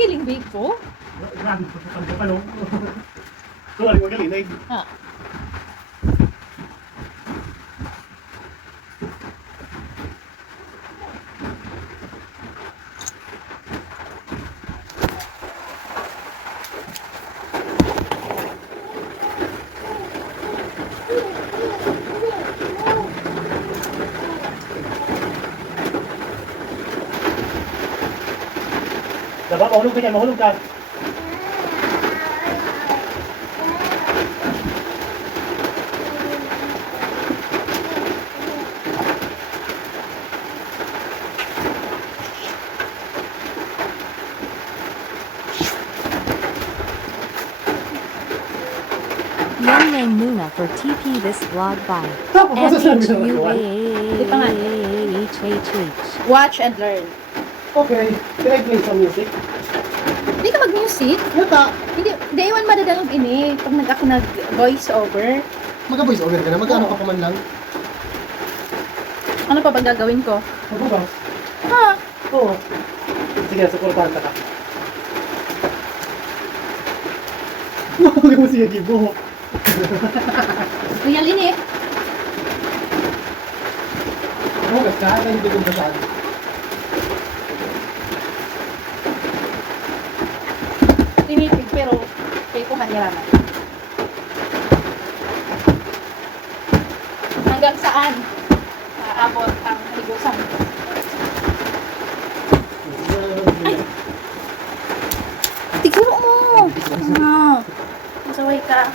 Giling big ko. Grabe po sa kanya pa, no? Sorry, magaling na Ha. Diba, mahulog ka dyan, mahulog ka. Young Lang Muna for TP this vlog by Tapos, masasabi na naman. MHUAHHH. Watch and learn. Okay, can I play some music? Hindi ka mag-music. Yata, Hindi, iwan madadalog ini. Pag ako nag-voice over. mag-voice over ka na, mag-ano ka pa man lang. Ano pa ba gagawin ko? Mag-ubas. Ha? Oo. Sige, suportahan ka. Mahuli mo siya, Gibo. Real ini. Hugas ka, dahil hindi kong basaan. Tinipid pero kay ko mahiraman. Hanggang saan? Aabot ang higusan. Tiguro mo! Masaway ka.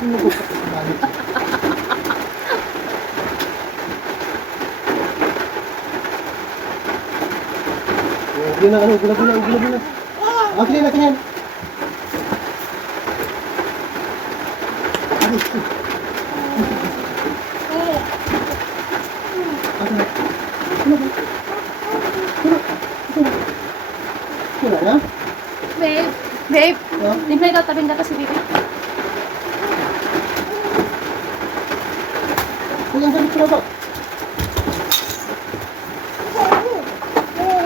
Ano ko sa balik? Gila, gila. Ah, kinihan. Wala na? Babe, Huh? di ba itatabing ka si Bibi? Kuya, ang galit ko na ba?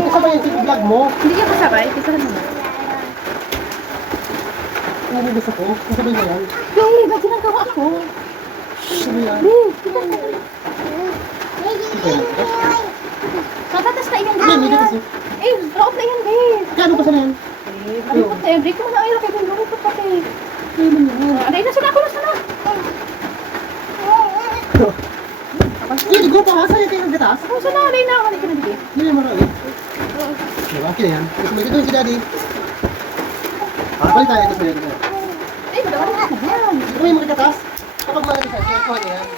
Kasama yung vlog mo. Hindi ka kasabay, kasi lang naman. Ano gusto ko? Kasabay mo yan. Babe, ba't ginagawa ko? Kasabay yan. Matatas na iyan, Yan, may gatas. drop na yan, babe. Kano pa sana yan? Ano pa tayo? Break mo na ang ilo kay Bungo ko pati. Anay na sila, kulas na. Yan, go pa. Sa'yo kayo ng gatas. Ako sa nanay na ako na ikinabigay. Yan yung marami. Diba? Kaya yan. Gusto mo ito si daddy. Balik tayo. Gusto mo yan. Ay, madawal na yan. Gusto mo yung mga gatas? Kapag mga gatas, kuha niya yan.